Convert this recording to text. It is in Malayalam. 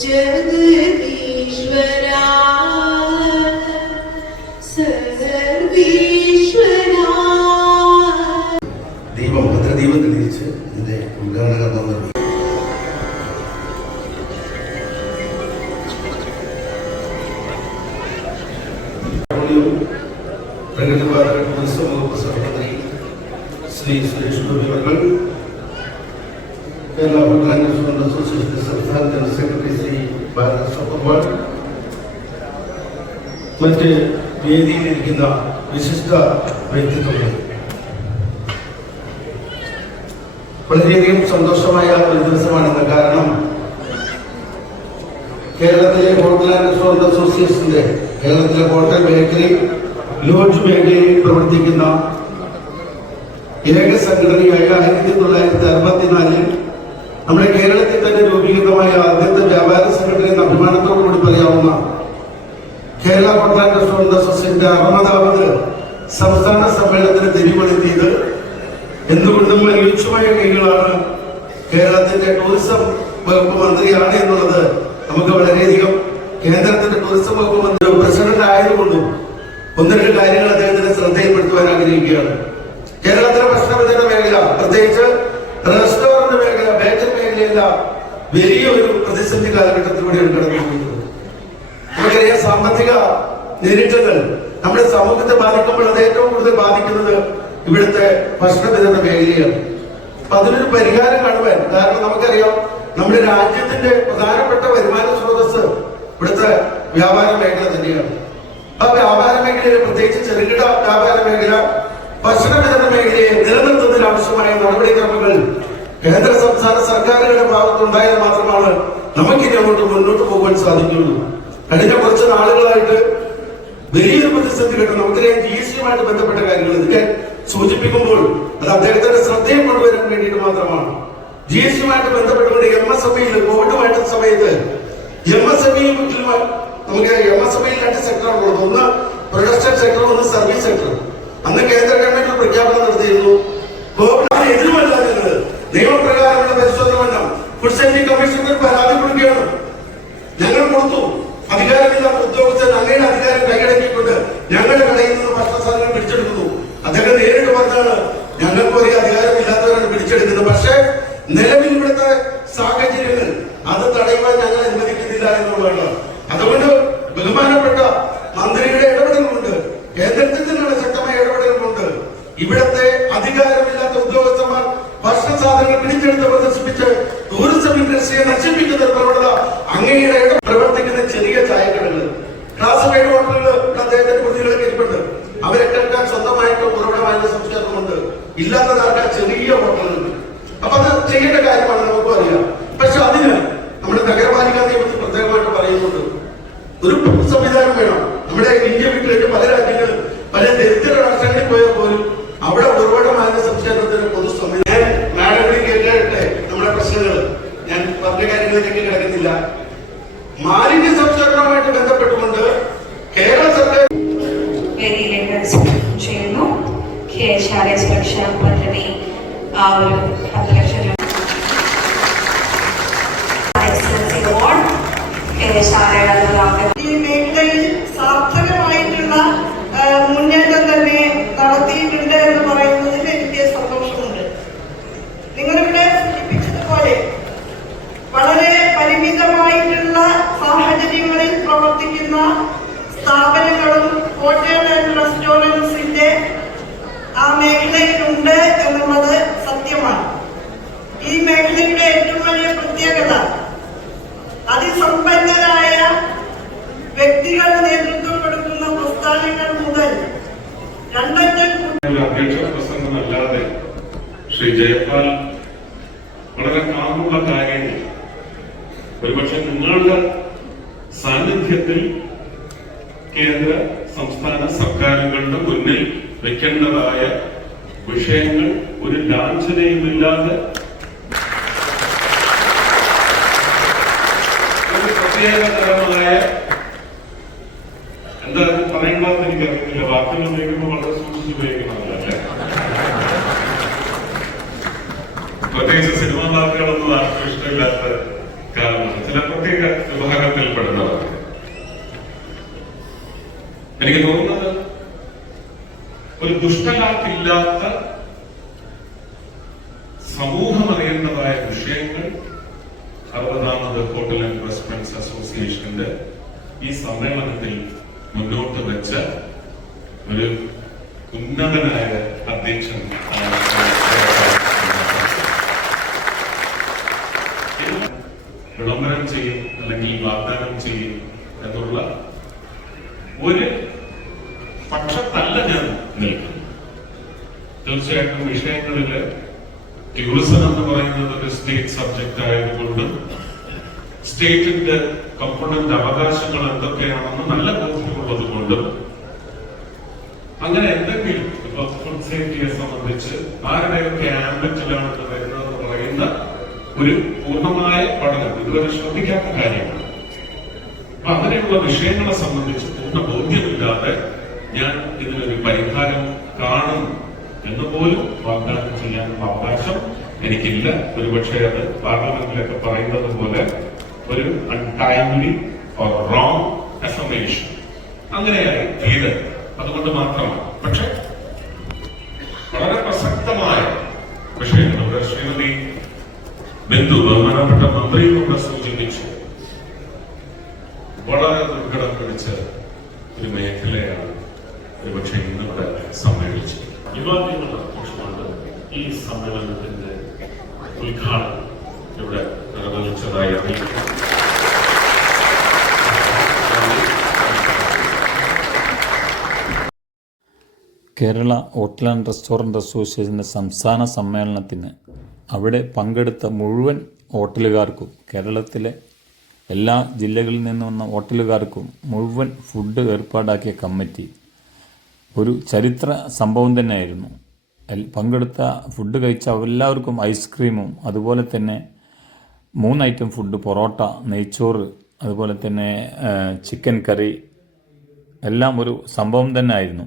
ജഗദീശ്വരാ സർവീശ്വരാ ദീപം ഭദ്രദീപം തെളിയിച്ച് ഇതിന്റെ ഉദ്ഘാടന കർമ്മം പ്രകൃതിവാദ ടൂറിസം വകുപ്പ് ശ്രീ സുരേഷ് ഗോപി അവർ കേരള ഹോട്ടൽ റെസ്റ്റോറന്റ് അസോസിയേഷൻ സംസ്ഥാന ജനറൽ സെക്രട്ടറി ശ്രീ ബാലകൃഷ്ണകുമാർ മറ്റ് വേദിയിലിരിക്കുന്ന വിശിഷ്ട വ്യക്തിത്വങ്ങൾ വളരെയധികം സന്തോഷമായ ഒരു ദിവസമാണിന്ന് കാരണം കേരളത്തിലെ ഹോട്ടൽ ആൻഡ് റെസ്റ്റോറന്റ് അസോസിയേഷന്റെ കേരളത്തിലെ ഹോട്ടൽ മേഖലയിൽ ലോഡ്ജ് മേഖലയിൽ പ്രവർത്തിക്കുന്ന ഏക സംഘടനയായ ആയിരത്തി തൊള്ളായിരത്തി അറുപത്തിനാലിൽ നമ്മുടെ കേരളത്തിൽ തന്നെ രൂപീകൃതമായ ആദ്യത്തെ വ്യാപാര സെക്രട്ടറി എന്ന അഭിമാനത്തോടു കൂടി പറയാവുന്ന കേരള ആൻഡ് റെസ്റ്റോറന്റ് അസോസിയേഷന്റെ അറുപതാമത് സംസ്ഥാന സമ്മേളനത്തിന് തിരികൊളുത്തിയത് എന്തുകൊണ്ടും അനുയോജ്യമായ കൈകളാണ് കേരളത്തിന്റെ ടൂറിസം വകുപ്പ് മന്ത്രിയാണ് എന്നുള്ളത് നമുക്ക് വളരെയധികം കേന്ദ്രത്തിന്റെ ടൂറിസം വകുപ്പ് മന്ത്രി പ്രസിഡന്റ് ആയതുകൊണ്ടും ഒന്ന് രണ്ട് കാര്യങ്ങൾ അദ്ദേഹത്തിന്റെ ശ്രദ്ധയിൽപ്പെടുത്തുവാൻ ആഗ്രഹിക്കുകയാണ്. കേരളത്തിലെ ഭക്ഷണ വിതരണ മേഖല പ്രത്യേകിച്ച് മേഖലയെല്ലാം വലിയ ഒരു പ്രതിസന്ധി കാലഘട്ടത്തിലൂടെയാണ് കടന്നുപോകുന്നത് നമുക്കറിയാം സാമ്പത്തിക നേരിട്ടുകൾ നമ്മുടെ സമൂഹത്തെ ബാധിക്കുമ്പോൾ അത് ഏറ്റവും കൂടുതൽ ബാധിക്കുന്നത് ഇവിടുത്തെ ഭക്ഷണ വിതരണ മേഖലയാണ്. അപ്പൊ അതിനൊരു പരിഹാരം കാണുവാൻ കാരണം നമുക്കറിയാം നമ്മുടെ രാജ്യത്തിന്റെ പ്രധാനപ്പെട്ട വരുമാന സ്രോതസ് ഇവിടുത്തെ വ്യാപാര മേഖല തന്നെയാണ്. ആ വ്യാപാര മേഖലയിൽ പ്രത്യേകിച്ച് ചെറുകിട വ്യാപാര മേഖല ഭക്ഷണ വിതരണ മേഖലയെ നിലനിർത്തുന്നതിന് ആവശ്യമായ നടപടിക്രമങ്ങൾ കേന്ദ്ര സംസ്ഥാന സർക്കാരുകളുടെ ഭാഗത്തുണ്ടായാൽ മാത്രമാണ് നമുക്കിനി അങ്ങോട്ട് മുന്നോട്ട് പോകാൻ സാധിക്കുകയുള്ളൂ. കഴിഞ്ഞ കുറച്ച് നാളുകളായിട്ട് വലിയൊരു പ്രതിസന്ധി കിട്ടും. നമുക്കറിയാം ജി എസ് ടിയുമായിട്ട് ബന്ധപ്പെട്ട കാര്യങ്ങൾ ഇതൊക്കെ സൂചിപ്പിക്കുമ്പോൾ അത് അദ്ദേഹത്തിന്റെ ശ്രദ്ധയെ കൊണ്ടുവരാൻ വേണ്ടിയിട്ട് മാത്രമാണ്. ജി എസ് ടിയുമായിട്ട് ബന്ധപ്പെട്ടുകൊണ്ട് എം എസ് എം ഇയിൽ കോവിഡുമായിട്ട് സമയത്ത് എം എസ് എം ഇ നമുക്ക് എം എസ് എം രണ്ട് സെക്ടറാണ് ഉള്ളത് ഒന്ന് പ്രൊഡക്ഷൻ സെക്ടർ ഒന്ന് സർവീസ് സെക്ടർ അന്ന് കേന്ദ്ര ഗവൺമെന്റ് പ്രഖ്യാപനം നടത്തിയിരുന്നു. കോവിഡ് എതിരുമല്ല. നിയമപ്രകാരമുള്ള പരിശോധന വേണം ഫുഡ് സേഫ്റ്റി കമ്മീഷണർ പരാതി കൊടുക്കുകയാണ്. ഞങ്ങൾ കൊടുത്തു. അധികാരമില്ലാത്ത ഉദ്യോഗസ്ഥൻ അങ്ങയുടെ അധികാരം കൈയടക്കിക്കൊണ്ട് ഞങ്ങളുടെ കടയിൽ നിന്ന് ഭക്ഷണ സാധനം പിടിച്ചെടുക്കുന്നു. അദ്ദേഹം നേരിട്ട് പറഞ്ഞാണ് ഞങ്ങൾക്ക് ഒരു അധികാരമില്ലാത്തവരാണ് പിടിച്ചെടുക്കുന്നത്. പക്ഷേ നിലവിൽ ഇവിടുത്തെ സാഹചര്യങ്ങൾ അത് തടയുവാൻ ഞങ്ങൾ അനുവദിക്കുന്നില്ല എന്നുള്ളതാണ്. അതുകൊണ്ട് ബഹുമാനപ്പെട്ട മന്ത്രിയുടെ ഇടപെടലുണ്ട് കേന്ദ്രത്തിൽ നിന്നുള്ള ശക്തമായ ഇടപെടലുമുണ്ട്. ഇവിടത്തെ അധികാരമില്ലാത്ത പ്രദർശിപ്പിച്ച് ടൂറിസം ഇൻഡസ്ട്രിയെ നശിപ്പിക്കുന്ന പറഞ്ഞ കാര്യങ്ങളിലേക്ക് കിടക്കുന്നില്ല. മാലിന്യ സംസ്കരണവുമായിട്ട് ബന്ധപ്പെട്ടുകൊണ്ട് കേരള സർക്കാർ ചെയ്യുന്നു. ശാല സുരക്ഷാ പദ്ധതി ആ ഒരു പത്ത് ലക്ഷം രൂപ ശ്രീ ജയപാൽ വളരെ കാമുള്ള കാര്യങ്ങൾ ഒരുപക്ഷെ നിങ്ങളുടെ സാന്നിധ്യത്തിൽ കേന്ദ്ര സംസ്ഥാന സർക്കാരുകളുടെ മുന്നിൽ വെക്കേണ്ടതായ വിഷയങ്ങൾ ഒരു ലാഞ്ചനയുമില്ലാതെ പ്രത്യേകതരമായ എന്താ പറയണ്ടെന്ന് എനിക്കറിയത്തില്ല വാക്കുകൾ ഉപയോഗിക്കുമ്പോൾ വളരെ സൂക്ഷിച്ച് ഉപയോഗിക്കണമല്ലോ പ്രത്യേകിച്ച് സിനിമാ ആർക്കും ഇഷ്ടമില്ലാത്ത കാരണമാണ് ചില പ്രത്യേക വിഭാഗത്തിൽപ്പെടുന്നവർ. എനിക്ക് തോന്നുന്നത് ഒരു ദുഷ്ടലാക്കില്ലാത്ത സമൂഹം അറിയേണ്ടതായ വിഷയങ്ങൾ അറുപതാമത് ഹോട്ടൽ ആൻഡ് റെസ്റ്റോറന്റ്സ് അസോസിയേഷന്റെ ഈ സമ്മേളനത്തിൽ മുന്നോട്ട് വെച്ച ഒരു ഉന്നതനായ അധ്യക്ഷൻ ഒരു പക്ഷത്തല്ല ഞാൻ നിൽക്കുന്നത് തീർച്ചയായിട്ടും വിഷയങ്ങളിൽ ടൂറിസം എന്ന് പറയുന്നത് ഒരു സ്റ്റേറ്റ് സബ്ജക്റ്റ് ആയതുകൊണ്ട് സ്റ്റേറ്റിന്റെ കമ്പണന്റ് അവകാശങ്ങൾ എന്തൊക്കെയാണെന്ന് നല്ല ബോധ്യമുള്ളത് കൊണ്ട് അങ്ങനെ എന്തെങ്കിലും ഇപ്പൊ ഫുഡ് സേഫ്റ്റിയെ സംബന്ധിച്ച് ആരുടെയൊക്കെ ആംബിറ്റിലാണ് വരുന്നത് പറയുന്ന ഒരു പൂർണമായ പഠനം ഇതുവരെ ശ്രദ്ധിക്കാത്ത കാര്യമാണ് അങ്ങനെയുള്ള വിഷയങ്ങളെ സംബന്ധിച്ച് പൂർണ ബോധ്യമില്ലാതെ ഞാൻ ഇതിനൊരു പരിഹാരം കാണും എന്ന് പോലും വാഗ്ദാനം ചെയ്യാനുള്ള അവകാശം എനിക്കില്ല. ഒരുപക്ഷെ അത് പാർലമെന്റിലൊക്കെ പറയുന്നത് പോലെ ഒരു അൺടൈംലി ഓർ റോങ് അസമേഷൻ അങ്ങനെയായി ചെയ്ത് അതുകൊണ്ട് മാത്രമാണ്. പക്ഷെ വളരെ പ്രസക്തമായ വിഷയങ്ങൾ. ശ്രീമതി ബിന്ദു ബഹുമാനപ്പെട്ട മന്ത്രിയും ഇവിടെ സൂചിപ്പിച്ചു വളരെ പിടിച്ച ഒരു മേഖലയാണ് ഒരുപക്ഷെ ഇന്നിവിടെ സമ്മേളിച്ചത്. യുവാക്കളുടെ പോഷണമാണ് ഈ സമ്മേളനത്തിന്റെ ഉദ്ഘാടനം. ഇവിടെ നിർവഹിച്ചതായി അറിയിക്കുന്നു. കേരള ഹോട്ടൽ ആൻഡ് റെസ്റ്റോറന്റ് അസോസിയേഷന്റെ സംസ്ഥാന സമ്മേളനത്തിന് അവിടെ പങ്കെടുത്ത മുഴുവൻ ഹോട്ടലുകാർക്കും കേരളത്തിലെ എല്ലാ ജില്ലകളിൽ നിന്ന് വന്ന ഹോട്ടലുകാർക്കും മുഴുവൻ ഫുഡ് ഏർപ്പാടാക്കിയ കമ്മിറ്റി. ഒരു ചരിത്ര സംഭവം തന്നെയായിരുന്നു. പങ്കെടുത്ത ഫുഡ് കഴിച്ച എല്ലാവർക്കും ഐസ്ക്രീമും അതുപോലെ തന്നെ മൂന്ന് ഐറ്റം ഫുഡ് പൊറോട്ട നെയ്ച്ചോറ് അതുപോലെ തന്നെ ചിക്കൻ കറി എല്ലാം ഒരു സംഭവം തന്നെ ആയിരുന്നു